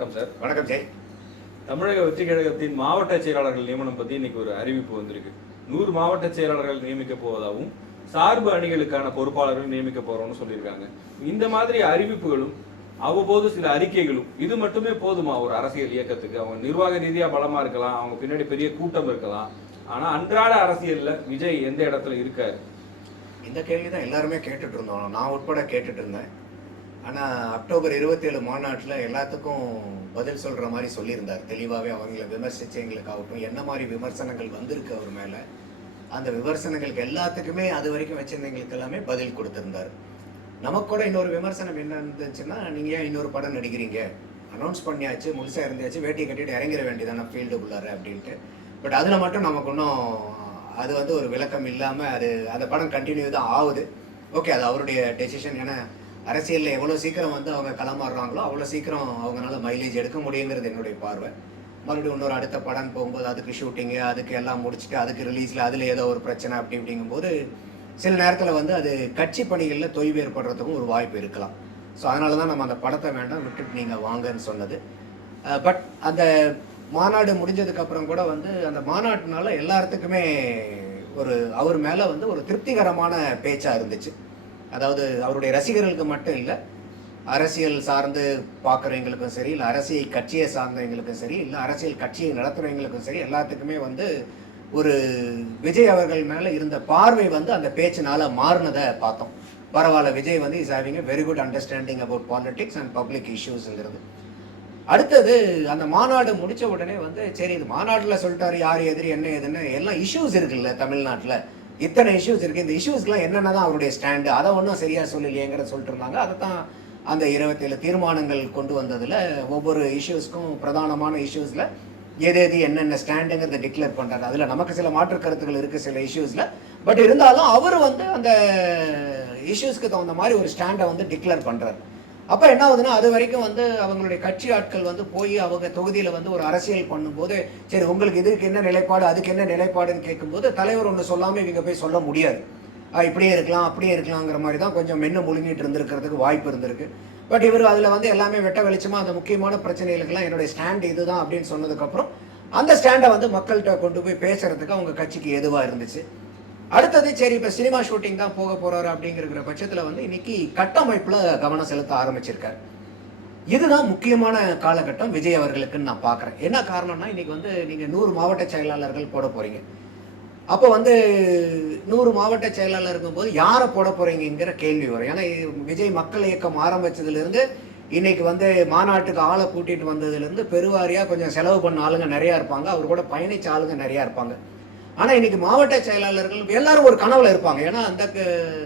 வணக்கம் சார். வணக்கம் ஜெய். தமிழக வெற்றி கழகத்தின் மாவட்ட செயலாளர்கள் நியமனம் பற்றி இன்னைக்கு ஒரு அறிவிப்பு வந்திருக்கு. 100 மாவட்ட செயலாளர்கள் நியமிக்க போவதாகவும் சார்பு அணிகளுக்கான பொறுப்பாளர்கள் நியமிக்க போறோம்னு சொல்லியிருக்காங்க. இந்த மாதிரி அறிவிப்புகளும் அவ்வப்போது சில அறிக்கைகளும் இது மட்டுமே போதுமா ஒரு அரசியல் இயக்கத்துக்கு? அவங்க நிர்வாக ரீதியா பலமா இருக்கலாம், அவங்க பின்னாடி பெரிய கூட்டம் இருக்கலாம், ஆனா அன்றாட அரசியல்ல விஜய் எந்த இடத்துல இருக்காரு? இந்த கேள்விதான் எல்லாருமே கேட்டுட்டு இருந்தோம், நான் உட்பட கேட்டுட்டு இருந்தேன். ஆனால் அக்டோபர் 27 மாநாட்டில் எல்லாத்துக்கும் பதில் சொல்கிற மாதிரி சொல்லியிருந்தார். தெளிவாகவே அவங்கள விமர்சித்தவங்களுக்காகட்டும் என்ன மாதிரி விமர்சனங்கள் வந்திருக்கு அவர் மேலே, அந்த விமர்சனங்களுக்கு எல்லாத்துக்குமே அது வரைக்கும் வச்சிருந்தவங்களுக்கு எல்லாமே பதில் கொடுத்துருந்தார். நமக்கு கூட இன்னொரு விமர்சனம் என்ன இருந்துச்சுன்னா, நீங்கள் ஏன் இன்னொரு படம் நடிக்கிறீங்க, அனௌன்ஸ் பண்ணியாச்சு, முழுசாக இருந்தாச்சு, வேட்டியை கட்டிட்டு இறங்கிட வேண்டியதான ஃபீல்டுக்குள்ளார அப்படின்ட்டு. பட் அதில் மட்டும் நமக்கு இன்னும் அது ஒரு விளக்கம் இல்லாமல் அந்த படம் கண்டினியூ தான் ஆகுது. ஓகே, அது அவருடைய டெசிஷன். ஏன்னா அரசியலில் எவ்வளோ சீக்கிரம் அவங்க களமாடுறாங்களோ அவ்வளோ சீக்கிரம் அவங்களால மைலேஜ் எடுக்க முடியுங்கிறது என்னுடைய பார்வை. மறுபடியும் இன்னொரு அடுத்த படம் போகும்போது அதுக்கு ஷூட்டிங்கு, அதுக்கு எல்லாம் முடிச்சுட்டு அதுக்கு ரிலீஸில் அதில் ஏதோ ஒரு பிரச்சனை அப்படிங்கும்போது சில நேரத்தில் அது கட்சி பணிகளில் தொய்வு ஏற்படுறதுக்கும் ஒரு வாய்ப்பு இருக்கலாம். ஸோ அதனால தான் நம்ம அந்த படத்தை வேண்டாம், விட்டுட்டு நீங்கள் வாங்கன்னு சொன்னது. பட் அந்த மாநாடு முடிஞ்சதுக்கப்புறம் கூட அந்த மாநாட்டினால எல்லாத்துக்குமே அவர் மேலே ஒரு திருப்திகரமான பேச்சாக இருந்துச்சு. அதாவது அவருடைய ரசிகர்களுக்கு மட்டும் இல்லை, அரசியல் சார்ந்து பார்க்குறவங்களுக்கும் சரி, இல்லை அரசியல் கட்சியை சார்ந்தவங்களுக்கும் சரி, இல்லை அரசியல் கட்சியை நடத்துகிறவங்களுக்கும் சரி, எல்லாத்துக்குமே ஒரு விஜய் அவர்கள் மேலே இருந்த பார்வை அந்த பேச்சினால மாறினதை பார்த்தோம். பரவாயில்ல, Vijay is having a very good understanding about politics and public இஷ்யூஸுங்கிறது. அடுத்தது அந்த மாநாடு முடித்த உடனே சரி, இது மாநாட்டில் சொல்லிட்டாரு, யார் எதிரி என்ன ஏதுன்னு எல்லாம் இஷ்யூஸ் இருக்குல்ல தமிழ்நாட்டில், இத்தனை இஷ்யூஸ் இருக்குது, இந்த இஷ்யூஸ்க்கெலாம் என்னென்ன தான் அவருடைய ஸ்டாண்டு, அதை ஒன்றும் சரியாக சொல்லலையேங்கிற சொல்லிட்டு இருந்தாங்க. அதை தான் அந்த 27 தீர்மானங்கள் கொண்டு வந்ததில் ஒவ்வொரு இஷ்யூஸ்க்கும் பிரதானமான இஷ்யூஸில் எது என்னென்ன ஸ்டாண்டுங்கிறத டிக்ளேர் பண்ணுறாரு. அதில் நமக்கு சில மாற்று கருத்துக்கள் இருக்குது சில இஷ்யூஸில். பட் இருந்தாலும் அவர் அந்த இஷ்யூஸ்க்கு தகுந்த மாதிரி ஒரு ஸ்டாண்டை டிக்ளேர் பண்ணுறாரு. அப்போ என்ன ஆகுதுன்னா, அது வரைக்கும் அவங்களுடைய கட்சி ஆட்கள் போய் அவங்க தொகுதியில் ஒரு அரசியல் பண்ணும்போது, சரி உங்களுக்கு இதுக்கு என்ன நிலைப்பாடு, அதுக்கு என்ன நிலைப்பாடுன்னு கேட்கும்போது தலைவர் ஒன்று சொல்லாமல் இவங்க போய் சொல்ல முடியாது. இப்படியே இருக்கலாம் அப்படியே இருக்கலாங்கிற மாதிரி தான் கொஞ்சம் மென்று முழுங்கிட்டு இருந்திருக்கிறதுக்கு வாய்ப்பு இருந்திருக்கு. பட் இவர் அதில் எல்லாமே வெட்ட வெளிச்சமாக அந்த முக்கியமான பிரச்சனைகளுக்கெல்லாம் என்னுடைய ஸ்டாண்டு இதுதான் அப்படின்னு சொன்னதுக்கப்புறம் அந்த ஸ்டாண்டை மக்கள்கிட்ட கொண்டு போய் பேசுறதுக்கு அவங்க கட்சிக்கு எதுவாக இருந்துச்சு. அடுத்தது சரி, இப்போ சினிமா ஷூட்டிங் தான் போக போறாரு அப்படிங்கிற பட்சத்தில் இன்னைக்கு கட்டமைப்பில் கவனம் செலுத்த ஆரம்பிச்சிருக்காரு. இதுதான் முக்கியமான காலகட்டம் விஜய் அவர்களுக்குன்னு நான் பார்க்குறேன். என்ன காரணம்னா, இன்னைக்கு நீங்கள் 100 மாவட்ட செயலாளர்கள் போட போறீங்க. அப்போ 100 மாவட்ட செயலாளர் இருக்கும்போது யாரை போட போறீங்கிற கேள்வி வரும். ஏன்னா விஜய் மக்கள் இயக்கம் ஆரம்பிச்சதுலேருந்து இன்னைக்கு மாநாட்டுக்கு ஆளை கூட்டிட்டு வந்ததுலேருந்து பெருவாரியாக கொஞ்சம் செலவு பண்ண ஆளுங்க நிறையா இருப்பாங்க, அவர் கூட பயணிச்ச ஆளுங்க நிறையா இருப்பாங்க. ஆனால் இன்னைக்கு மாவட்ட செயலாளர்கள் எல்லாரும் ஒரு கனவுல இருப்பாங்க. ஏன்னா அந்த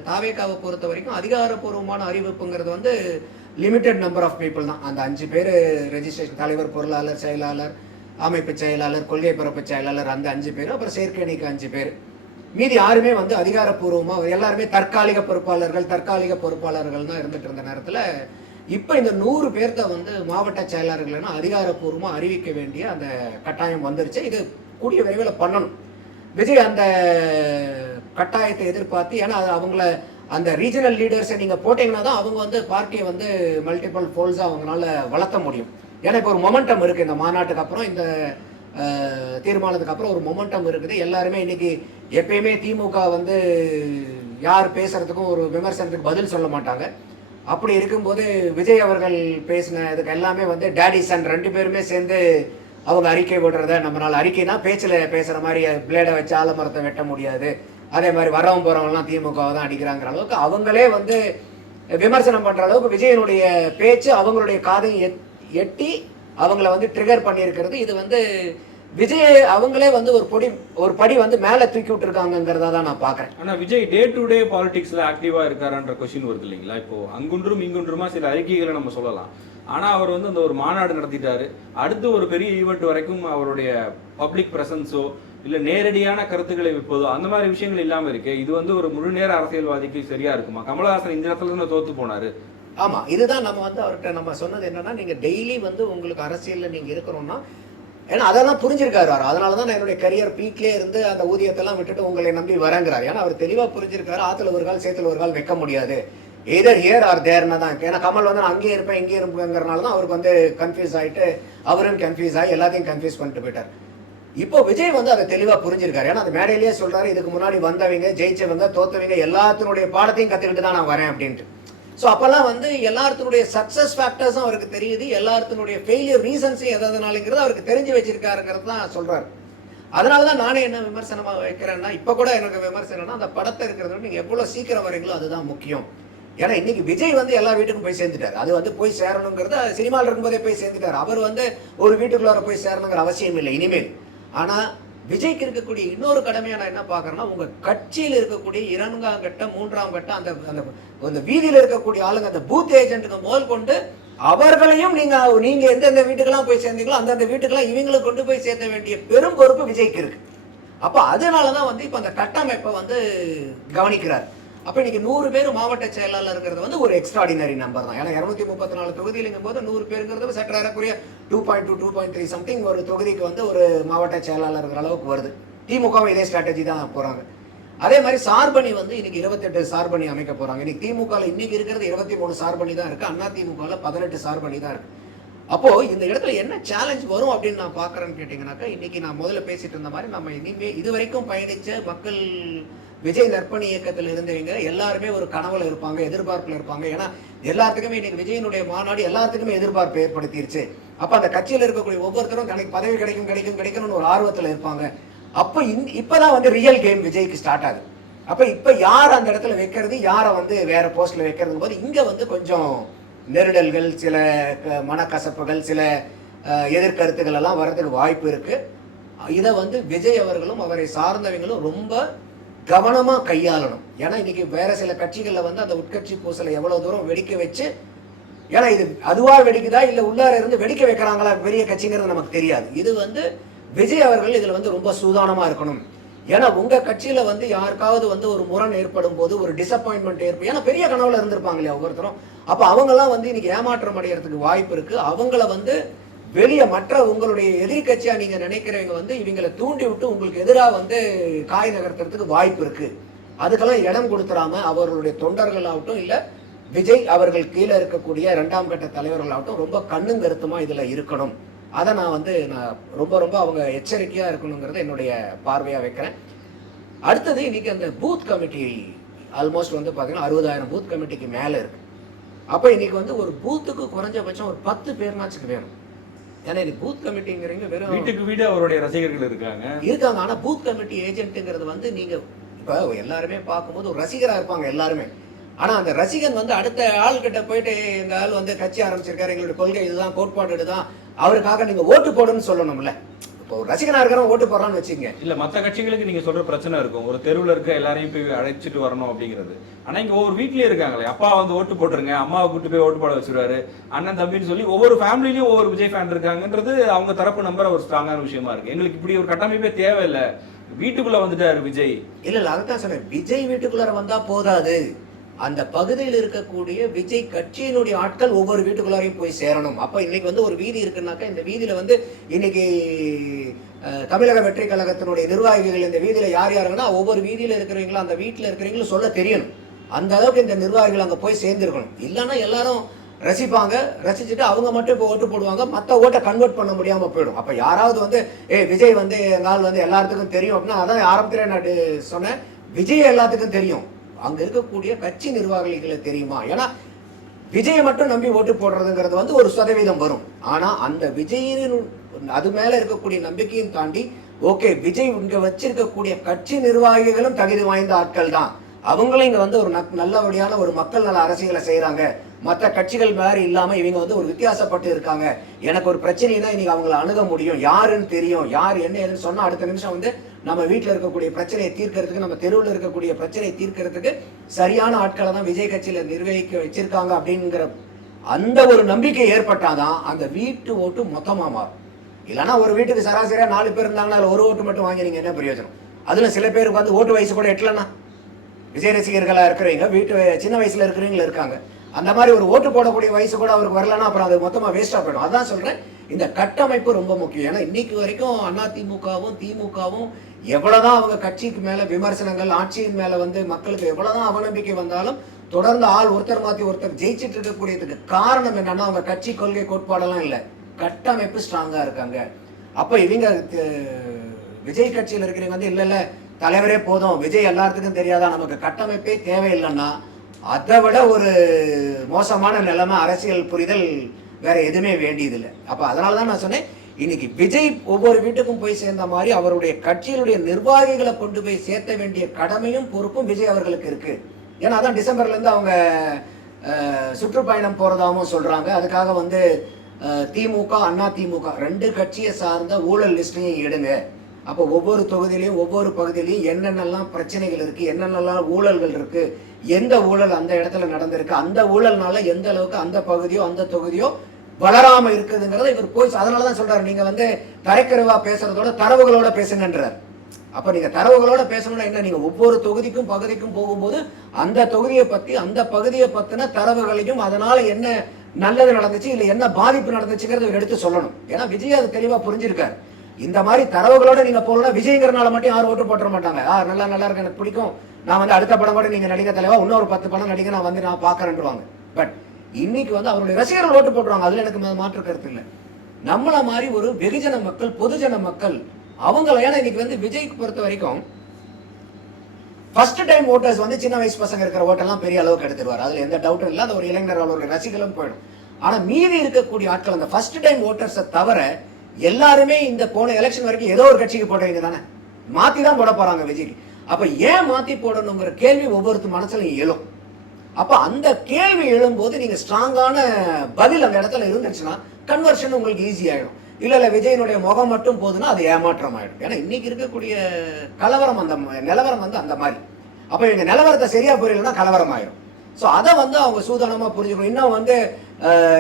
தாவேக்காவை பொறுத்த வரைக்கும் அதிகாரப்பூர்வமான அறிவிப்புங்கிறது லிமிட்டட் நம்பர் ஆஃப் பீப்புள் தான். அந்த 5 பேர் ரெஜிஸ்ட்ரேஷன் தலைவர், பொருளாளர், செயலாளர், அமைப்பு செயலாளர், கொள்கை பரப்பு செயலாளர், அந்த 5 பேர், அப்புறம் செயற்கைணிக்கு 5 பேர். மீதி யாருமே அதிகாரப்பூர்வமாக எல்லாருமே தற்காலிக பொறுப்பாளர்கள் தான் இருந்துட்டு இருந்த நேரத்தில் இப்போ இந்த 100 பேர்த்த மாவட்ட செயலாளர்கள்னா அதிகாரப்பூர்வமாக அறிவிக்க வேண்டிய அந்த கட்டாயம் வந்துருச்சு. இது கூடிய விரைவில் பண்ணணும். விஜய் அந்த கட்டாயத்தை எதிர்பார்த்து, ஏன்னா அது அவங்கள அந்த ரீஜனல் லீடர்ஸை நீங்கள் போட்டிங்கன்னா தான் அவங்க பார்ட்டியை மல்டிபிள் ஃபோல்ஸாக அவங்களால வளர்த்த முடியும். ஏன்னா இப்போ ஒரு மொமெண்டம் இருக்குது இந்த மாநாட்டுக்கு அப்புறம், இந்த தீர்மானத்துக்கு அப்புறம் ஒரு மொமெண்டம் இருக்குது. எல்லாருமே இன்னைக்கு எப்பயுமே திமுக யார் பேசுறதுக்கும் ஒரு விமர்சனத்துக்கு பதில் சொல்ல மாட்டாங்க. அப்படி இருக்கும்போது விஜய் அவர்கள் பேசின இதுக்கு எல்லாமே டேடி சன் 2 பேருமே சேர்ந்து அவங்க அறிக்கை விடுறத நம்மளால், அறிக்கைனா பேச்சில் பேசுகிற மாதிரி பிளேடை வச்சு ஆலமரத்தை வெட்ட முடியாது, அதே மாதிரி வரவும் போகிறவங்கலாம் திமுகவை தான் அடிக்கிறாங்கிற அளவுக்கு அவங்களே விமர்சனம் பண்ணுற அளவுக்கு விஜயனுடைய பேச்சு அவங்களுடைய காதை எட்டி அவங்கள ட்ரிகர் பண்ணியிருக்கிறது. இது விஜய் அவங்களே ஒரு படி மேலே தூக்கி விட்டுருக்காங்கிறதா தான் நான் பார்க்குறேன். ஆனால் விஜய் டே டு டே பாலிடிக்ஸில் ஆக்டிவாக இருக்காரான்ற கொஸ்டின் வருது இல்லைங்களா? இப்போ அங்குன்றும் இங்குன்றுமா சில அறிக்கைகளை நம்ம சொல்லலாம். ஆனால் அவர் அந்த ஒரு மாநாடு நடத்திட்டாரு, அடுத்து ஒரு பெரிய ஈவெண்ட் வரைக்கும் அவருடைய பப்ளிக் பிரசன்ஸோ இல்லை நேரடியான கருத்துக்களை விற்பதோ அந்த மாதிரி விஷயங்கள் இல்லாமல் இருக்கு. இது ஒரு முழு நேர அரசியல்வாதிக்கு சரியா இருக்குமா? கமலஹாசன் இந்த இடத்துல இருந்து தோத்து போனாரு. ஆமாம், இதுதான் நம்ம அவர்கிட்ட நம்ம சொன்னது என்னன்னா, நீங்கள் டெய்லி உங்களுக்கு அரசியலில் நீங்கள் இருக்கிறோம்னா, ஏன்னா அதெல்லாம் புரிஞ்சிருக்காரு. அதனால தான் நான் என்னுடைய கரியர் பீக்லேயே இருந்து அந்த ஊதியத்தெல்லாம் விட்டுட்டு உங்களை நம்பி வரேங்கிறார். ஏன்னா அவர் தெளிவாக புரிஞ்சிருக்காரு, ஆற்றுல ஒரு கால் சேத்துல ஒரு கால் வைக்க முடியாது. எதர் ஹியர் ஆர் தேர்னா தான். ஏன்னா கமல் வந்து நான் அங்கேயே இருப்பேன் இங்கேயே இருப்பேங்கிறனால தான் அவருக்கு வந்து கன்ஃபியூஸ் ஆகிட்டு அவரும் கன்ஃபியூஸ் ஆகி எல்லாத்தையும் கன்ஃபியூஸ் பண்ணிட்டு போயிட்டார். இப்போ விஜய் வந்து அதை தெளிவாக புரிஞ்சிருக்காரு. ஏன்னா அந்த மேடையிலேயே சொல்றாரு, இதுக்கு முன்னாடி வந்தவங்க ஜெயிச்சவங்க தோத்தவங்க எல்லாத்தினுடைய பாடத்தையும் கற்றுக்கிட்டு தான் நான் வரேன் அப்படின்ட்டு. ஸோ அப்போல்லாம் வந்து எல்லாத்தினுடைய சக்ஸஸ் ஃபேக்டர்ஸும் அவருக்கு தெரியுது, எல்லாத்தினுடைய ஃபெயிலியர் ரீசன்ஸும் எதனாலங்கிறது அவருக்கு தெரிஞ்சு வச்சிருக்காருங்கிறது தான் சொல்றாரு. அதனால தான் நானே என்ன விமர்சனமாக வைக்கிறேன்னா, இப்போ கூட எனக்கு விமர்சனம்னா அந்த படத்தை இருக்கிறத நீங்கள் எவ்வளோ சீக்கிரம் வரீங்களோ அதுதான் முக்கியம். ஏன்னா இன்னைக்கு விஜய் வந்து எல்லா வீட்டுக்கும் போய் சேர்ந்துட்டார். அது வந்து போய் சேரணுங்கிறது சினிமாவில் இருக்கும்போதே போய் சேர்ந்துட்டார். அவர் வந்து ஒரு வீட்டுக்குள்ளார போய் சேரணுங்கிற அவசியம் இல்லை இனிமேல். ஆனால் விஜய்க்கு இருக்கக்கூடிய இன்னொரு கடமையை நான் என்ன பார்க்குறேன்னா, உங்கள் கட்சியில் இருக்கக்கூடிய 2ஆம் கட்டம் 3ஆம் கட்டம் அந்த அந்த வீதியில் இருக்கக்கூடிய ஆளுங்க அந்த பூத் ஏஜென்ட்டுக்கு முதல் கொண்டு அவர்களையும் நீங்க எந்தெந்த வீட்டுக்கெல்லாம் போய் சேர்ந்தீங்களோ அந்தந்த வீட்டுக்கெல்லாம் இவங்களை கொண்டு போய் சேர்த்த வேண்டிய பெரும் பொறுப்பு விஜய்க்கு இருக்கு. அப்ப அதனாலதான் வந்து இப்ப அந்த கட்டமைப்பை வந்து கவனிக்கிறார். அப்ப இன்னைக்கு 100 பேர் மாவட்ட செயலாளர் இருக்கிறது வந்து ஒரு எக்ஸ்ட்ராடினரி நம்பர் தான். ஏன்னா 234 தொகுதியிலும் போது 100 பேருங்கிறது சற்றேறக்குரிய 2.2 2.3 சம்திங் ஒரு தொகுதிக்கு வந்து ஒரு மாவட்ட செயலாளர் அளவுக்கு வருது. திமுகவும் இதே ஸ்ட்ராட்டஜி தான் போறாங்க. அதே மாதிரி சார்பணி வந்து இன்னைக்கு 28 சார்பணி அமைக்க போறாங்க. இன்னைக்கு திமுக இன்னைக்கு இருக்கிறது 23 சார்பணி தான் இருக்கு, அண்ணா திமுக 18 சார்பணி தான் இருக்கு. அப்போ இந்த இடத்துல என்ன சேலஞ்ச் வரும் அப்படின்னு நான் பாக்குறேன்னு கேட்டீங்கன்னாக்கா, இன்னைக்கு நான் முதல்ல பேசிட்டு இருந்த மாதிரி நம்ம இனிமே இதுவரைக்கும் பயணிச்ச மக்கள் விஜய் நற்பணி இயக்கத்தில் இருந்தவங்க எல்லாருமே ஒரு கனவுல இருப்பாங்க, எதிர்பார்ப்புல இருப்பாங்க. ஏன்னா எல்லாத்துக்குமே இன்னைக்கு விஜயனுடைய மாநாடு எல்லாத்துக்குமே எதிர்பார்ப்பு ஏற்படுத்திருச்சு. அப்ப அந்த கட்சியில் இருக்கக்கூடிய ஒவ்வொருத்தரும் பதவி கிடைக்கும் கிடைக்கும் கிடைக்கணும்னு ஒரு ஆர்வத்துல இருப்பாங்க. அப்ப இப்பதான் வந்து ரியல் கேம் விஜய்க்கு ஸ்டார்ட் ஆகுது. அப்ப இப்ப யார் அந்த இடத்துல வைக்கிறது, யாரை வந்து வேற போஸ்ட்ல வைக்கிறது போது இங்க வந்து கொஞ்சம் நெருடல்கள், சில மனக்கசப்புகள், சில எதிர்கருத்துக்கள் எல்லாம் வர்றதுக்கு வாய்ப்பு இருக்கு. இதை வந்து விஜய் அவர்களும் அவரை சார்ந்தவங்களும் ரொம்ப கவனமா கையாளணும். ஏன்னா இன்னைக்கு வேற சில கட்சிகள்ல வந்து அந்த உட்கட்சி பூசலை எவ்வளவு தூரம் வெடிக்க வச்சு, ஏன்னா இது அதுவா வெடிக்குதா இல்ல உள்ளார இருந்து வெடிக்க வைக்கிறாங்களா பெரிய கட்சிங்கிறது நமக்கு தெரியாது. இது வந்து விஜய் அவர்கள் இதுல வந்து ரொம்ப சூதானமா இருக்கணும். ஏன்னா உங்க கட்சியில வந்து யாருக்காவது வந்து ஒரு முரண் ஏற்படும் போது ஒரு டிசப்பாயின்மெண்ட் ஏற்படும். ஏன்னா பெரிய கனவுல இருந்திருப்பாங்க இல்லையா ஒவ்வொருத்தரும். அப்ப அவங்க எல்லாம் வந்து இன்னைக்கு ஏமாற்றம் அடைகிறதுக்கு வாய்ப்பு இருக்கு. அவங்கள வந்து வெளியே மற்ற உங்களுடைய எதிர்கட்சியா நீங்க நினைக்கிறவங்க வந்து இவங்களை தூண்டி விட்டு உங்களுக்கு எதிராக வந்து காய் நகர்த்துறதுக்கு வாய்ப்பு இருக்கு. அதுக்கெல்லாம் இடம் கொடுத்துடாம அவர்களுடைய தொண்டர்கள் ஆகட்டும் இல்ல விஜய் அவர்கள் கீழே இருக்கக்கூடிய 2ஆம் கட்ட தலைவர்கள் ஆகட்டும் ரொம்ப கண்ணும் கருத்துமா இதுல இருக்கணும். அதை நான் வந்து ரொம்ப ரொம்ப அவங்க எச்சரிக்கையா இருக்கணுங்கிறத என்னுடைய பார்வையா வைக்கிறேன். அடுத்தது இன்னைக்கு அந்த பூத் கமிட்டி ஆல்மோஸ்ட் வந்து பாத்தீங்கன்னா 60,000 பூத் கமிட்டிக்கு மேல இருக்கு. அப்ப இன்னைக்கு வந்து ஒரு பூத்துக்கு குறைஞ்சபட்சம் ஒரு 10 பேர்னாச்சுக்கு வேணும். ஏன்னா இது பூத் கமிட்டிங்கிறீங்க வெறும் வீட்டுக்கு வீடு அவருடைய ரசிகர்கள் இருக்காங்க. ஆனா பூத் கமிட்டி ஏஜென்ட்ங்கிறது வந்து நீங்க இப்ப எல்லாருமே பார்க்கும்போது ஒரு ரசிகரா இருப்பாங்க எல்லாருமே. ஆனா அந்த ரசிகன் வந்து அடுத்த ஆள் கிட்ட போயிட்டு எங்க ஆள் வந்து கட்சி ஆரம்பிச்சிருக்காரு, எங்களுடைய கொள்கை இதுதான், கோட்பாடு இதுதான், அவருக்காக நீங்க ஓட்டு போடுன்னு சொல்லணும்ல. இப்போ ஒரு ரசிகனா இருக்கிறவங்க ஓட்டு போடுறான்னு வச்சுங்க. இல்ல மத்த கட்சிகளுக்கு நீங்க சொல்ற பிரச்சனை இருக்கும், ஒரு தெருவுல இருக்க எல்லாரையும் போய் அழைச்சிட்டு வரணும் அப்படிங்கிறது. ஆனா இங்க ஒவ்வொரு வீட்லயே இருக்காங்களே, அப்பா வந்து ஓட்டு போட்டுருங்க, அம்மாவை கூட்டு போய் ஓட்டு போட வச்சிருவாரு, அண்ணன் தம்பின்னு சொல்லி ஒவ்வொரு ஃபேமிலிலயும் ஒவ்வொரு விஜய் ஃபேன் இருக்காங்கன்றது அவங்க தரப்பு நம்புற ஒரு ஸ்ட்ராங்கான விஷயமா இருக்கு. எங்களுக்கு இப்படி ஒரு கட்டமைப்பே தேவையில்லை, வீட்டுக்குள்ள வந்துட்டாரு விஜய். இல்ல அதான் சொன்னேன், விஜய் வீட்டுக்குள்ளார வந்தா போதாது, அந்த பகுதியில் இருக்கக்கூடிய விஜய் கட்சியினுடைய ஆட்கள் ஒவ்வொரு வீட்டுக்குள்ளாரையும் போய் சேரணும். அப்ப இன்னைக்கு வந்து ஒரு வீதி இருக்குன்னாக்கா இந்த வீதியில வந்து இன்னைக்கு தமிழக வெற்றி கழகத்தினுடைய நிர்வாகிகள் இந்த வீதியில யார் யாருங்கன்னா ஒவ்வொரு வீதியில இருக்கிறவங்களும் அந்த வீட்டுல இருக்கிறவங்களும் சொல்ல தெரியணும். அந்த அளவுக்கு இந்த நிர்வாகிகள் அங்க போய் சேர்ந்துருக்கணும். இல்லைன்னா எல்லாரும் ரசிப்பாங்க, ரசிச்சுட்டு அவங்க மட்டும் இப்போ ஓட்டு போடுவாங்க, மற்ற ஓட்டை கன்வெர்ட் பண்ண முடியாம போயிடும். அப்ப யாராவது வந்து விஜய் வந்து எங்கால் வந்து எல்லாத்துக்கும் தெரியும் அப்படின்னா, அதான் ஆரம்பத்துல நான் சொன்னேன், விஜய் எல்லாத்துக்கும் தெரியும், அங்க இருக்கக்கூடிய கட்சி நிர்வாகிகளை தெரியுமா? ஏன்னா விஜயை மட்டும் நம்பி ஓட்டு போடுறதுங்கிறது வந்து ஒரு சதவீதம் வரும். ஆனா அந்த விஜயின் அது மேல இருக்கக்கூடிய நம்பிக்கையும் தாண்டி ஓகே விஜய் இங்க வச்சிருக்கக்கூடிய கட்சி நிர்வாகிகளும் தகுதி வாய்ந்த ஆட்கள் தான், அவங்களும் இங்க வந்து ஒரு நல்லபடியான ஒரு மக்கள் நல அரசியலை செய்யறாங்க, மற்ற கட்சிகள் மாதிரி இல்லாம இவங்க வந்து ஒரு வித்தியாசப்பட்டு இருக்காங்க, எனக்கு ஒரு பிரச்சனைனா இன்னைக்கு அவங்களை அணுக முடியும், யாருன்னு தெரியும், யார் என்ன ஏதுன்னு சொன்னா அடுத்த நிமிஷம் வந்து நம்ம வீட்டில் இருக்கக்கூடிய பிரச்சனையை தீர்க்கறதுக்கு, நம்ம தெருவில் இருக்கக்கூடிய பிரச்சனையை தீர்க்கறதுக்கு சரியான ஆட்களை தான் விஜய் கட்சியில நிர்வகிக்க வச்சிருக்காங்க அப்படிங்கிற அந்த ஒரு நம்பிக்கை ஏற்பட்டாதான் அந்த வீட்டு ஓட்டு மொத்தமா மாறும். இல்லைன்னா ஒரு வீட்டுக்கு சராசரியா 4 பேர் இருந்தாங்கன்னா ஒரு ஓட்டு மட்டும் வாங்கி நீங்க என்ன பிரயோஜனம்? அதுல சில பேருக்கு வந்து ஓட்டு வயசு கூட எட்டலன்னா, விஜய் ரசிகர்களா இருக்கிறவங்க வீட்டு சின்ன வயசுல இருக்கிறவங்க இருக்காங்க, அந்த மாதிரி ஒரு ஓட்டு போடக்கூடிய வயசு கூட அவருக்கு வரலன்னா அப்புறம் அது மொத்தமா வேஸ்டா போயிடும். அதான் சொல்றேன், இந்த கட்டமைப்பு ரொம்ப முக்கியம். ஏன்னா இன்னைக்கு வரைக்கும் அதிமுகவும் திமுகவும் எவ்வளவுதான் அவங்க கட்சிக்கு மேல விமர்சனங்கள், ஆட்சியின் மேல வந்து மக்களுக்கு எவ்வளவுதான் அவநம்பிக்கை வந்தாலும் தொடர்ந்து ஒருத்தர் மாத்தி ஒருத்தர் ஜெயிச்சிட்டு இருக்கக்கூடியதுக்கு காரணம் என்னன்னா அவங்க கட்சி கொள்கை கோட்பாடெல்லாம் இல்லை, கட்டமைப்பு ஸ்ட்ராங்கா இருக்காங்க. அப்ப இவங்க விஜய் கட்சியில் இருக்கிறவங்க வந்து இல்ல தலைவரே போதும், விஜய் எல்லாத்துக்கும் தெரியாதா, நமக்கு கட்டமைப்பே தேவையில்லைன்னா அதை விட ஒரு மோசமான நிலைமை அரசியல் புரிதல் வேற எதுவுமே வேண்டியதில்லை. அப்ப அதனாலதான் நான் சொன்னேன், இன்னைக்கு விஜய் ஒவ்வொரு வீட்டுக்கும் போய் சேர்ந்த மாதிரி அவருடைய கட்சியினுடைய நிர்வாகிகளை கொண்டு போய் சேர்த்த வேண்டிய கடமையும் பொறுப்பும் விஜய் அவர்களுக்கு இருக்கு. ஏன்னா அதான் டிசம்பர்ல இருந்து அவங்க சுற்றுப்பயணம் போறதாகவும் சொல்றாங்க. அதுக்காக வந்து திமுக அண்ணா திமுக 2 கட்சியை சார்ந்த ஊழல் லிஸ்டையும் எடுங்க. அப்போ ஒவ்வொரு தொகுதியிலையும் ஒவ்வொரு பகுதியிலையும் என்னென்னலாம் பிரச்சனைகள் இருக்கு, என்னென்னலாம் ஊழல்கள் இருக்கு, எந்த ஊழல் அந்த இடத்துல நடந்திருக்கு, அந்த ஊழல்னால எந்த அளவுக்கு அந்த பகுதியோ அந்த தொகுதியோ வளராம இருக்குதுங்கிறத இவர் போய் அதனாலதான் சொல்றாரு, நீங்க வந்து தரைக்கருவா பேசுறதோட தரவுகளோட பேசுங்கன்றார். அப்ப நீங்க தரவுகளோட பேசணும்னா என்ன, நீங்க ஒவ்வொரு தொகுதிக்கும் பகுதிக்கும் போகும்போது அந்த தொகுதியை பத்தி அந்த பகுதியை பத்தின தரவுகளையும் அதனால என்ன நல்லது நடந்துச்சு இல்ல என்ன பாதிப்பு நடந்துச்சுங்கிறத எடுத்து சொல்லணும். ஏன்னா விஜய் அது தெளிவா புரிஞ்சிருக்காரு. இந்த மாதிரி தரவுகளோட நீங்க போகலாம், விஜய்ங்கிறனால மட்டும் யாரும் ஓட்டு போட்டுற மாட்டாங்க. நல்லா இருக்கு, எனக்கு பிடிக்கும், நான் வந்து அடுத்த படம் கூட நீங்க நடிக்க தலைவா, இன்னொரு 10 படம் நடிக்க நான் வந்து நான் பாக்குறேன்வாங்க. பட் இன்னைக்கு வந்து அவருடைய ரசிகர்கள் ஓட்டு போட்டுருவாங்க, அதுல எனக்கு மாற்று கருத்து இல்லை. நம்மள மாதிரி ஒரு வெகுஜன மக்கள் பொதுஜன மக்கள் அவங்கள, ஏன்னா இன்னைக்கு வந்து விஜய்க்கு பொறுத்த வரைக்கும் ஃபர்ஸ்ட் டைம் ஓட்டர்ஸ் வந்து சின்ன வயசு பசங்க இருக்கிற ஓட்டெல்லாம் பெரிய அளவுக்கு எடுத்துருவார், அதுல எந்த டவுட்டும் இல்லை. அது ஒரு இளைஞர் அவருடைய ரசிகளும் போயிடும். ஆனா மீதி இருக்கக்கூடிய ஆட்கள் அந்த ஃபர்ஸ்ட் டைம் ஓட்டர்ஸை தவிர எல்லாருமே இந்த போன எலெக்ஷன் வரைக்கும் ஏதோ ஒரு கட்சிக்கு போட்டவங்க தானே, மாத்தி தான் போட போறாங்க விஜய்க்கு. அப்ப ஏன் மாத்தி போடணுங்கிற கேள்வி ஒவ்வொருத்தர் மனசுலையும் எழும். அப்ப அந்த கேள்வி எழும்போது நீங்க ஸ்ட்ராங்கான பதில் அந்த இடத்துல இருந்துச்சுன்னா கன்வர்ஷன் உங்களுக்கு ஈஸி ஆயிடும். இல்ல விஜயனுடைய முகம் மட்டும் போதுன்னா அது ஏமாற்றம் ஆயிடும். ஏன்னா இன்னைக்கு இருக்கக்கூடிய கலவரம் அந்த நிலவரம் வந்து அந்த மாதிரி. அப்ப எங்க நிலவரத்தை சரியா புரியலன்னா கலவரம் ஆயிடும். ஸோ அதை வந்து அவங்க சூதானமா புரிஞ்சுக்கணும். இன்னும் வந்து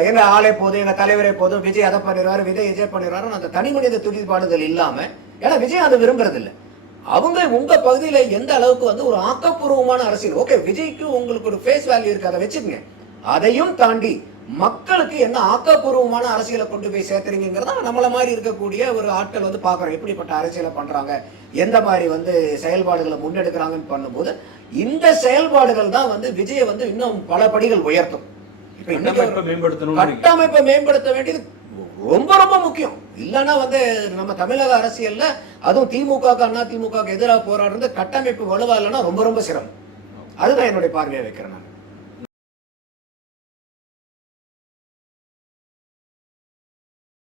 எங்க ஆளே போதும், எங்க தலைவரே போதும், விஜய் அதை பண்ணிடுவாரு, விஜய் பண்ணிடுவாரு, அந்த தனி மனித துடிப்பாடுதல் இல்லாம, ஏன்னா விஜய் அதை விரும்புறது இல்லை. அவங்க உங்க பகுதியில எந்த அளவுக்கு வந்து ஒரு ஆக்கப்பூர்வமான அரசியல், ஓகே விஜய்க்கு உங்களுக்கு ஒரு ஃபேஸ் வேல்யூ இருக்கு, அதை வச்சுக்கங்க. அதையும் தாண்டி மக்களுக்கு என்ன ஆக்கப்பூர்வமான அரசியலை கொண்டு போய் சேர்த்துறீங்கிறதா நம்மள மாதிரி இருக்கக்கூடிய ஒரு ஆட்கள் வந்து பாக்குறோம், எப்படிப்பட்ட அரசியலை பண்றாங்க, எந்த மாதிரி வந்து செயல்பாடுகளை முன்னெடுக்கிறாங்கன்னு பண்ணும்போது இந்த செயல்பாடுகள் தான் வந்து விஜயை வந்து இன்னும் பல படிகள் உயர்த்தும். கட்டமைப்பை மேம்படுத்த வேண்டியது ரொம்ப ரொம்ப முக்கியம். இல்லைன்னா வந்து நம்ம தமிழக அரசியல்ல அதுவும் திமுக அண்ணா திமுக எதிராக போராடுறது கட்டமைப்பு வலுவா இல்லைன்னா ரொம்ப ரொம்ப சிரமம். அதுதான் என்னுடைய பார்வையை வைக்கிறேன் நான்.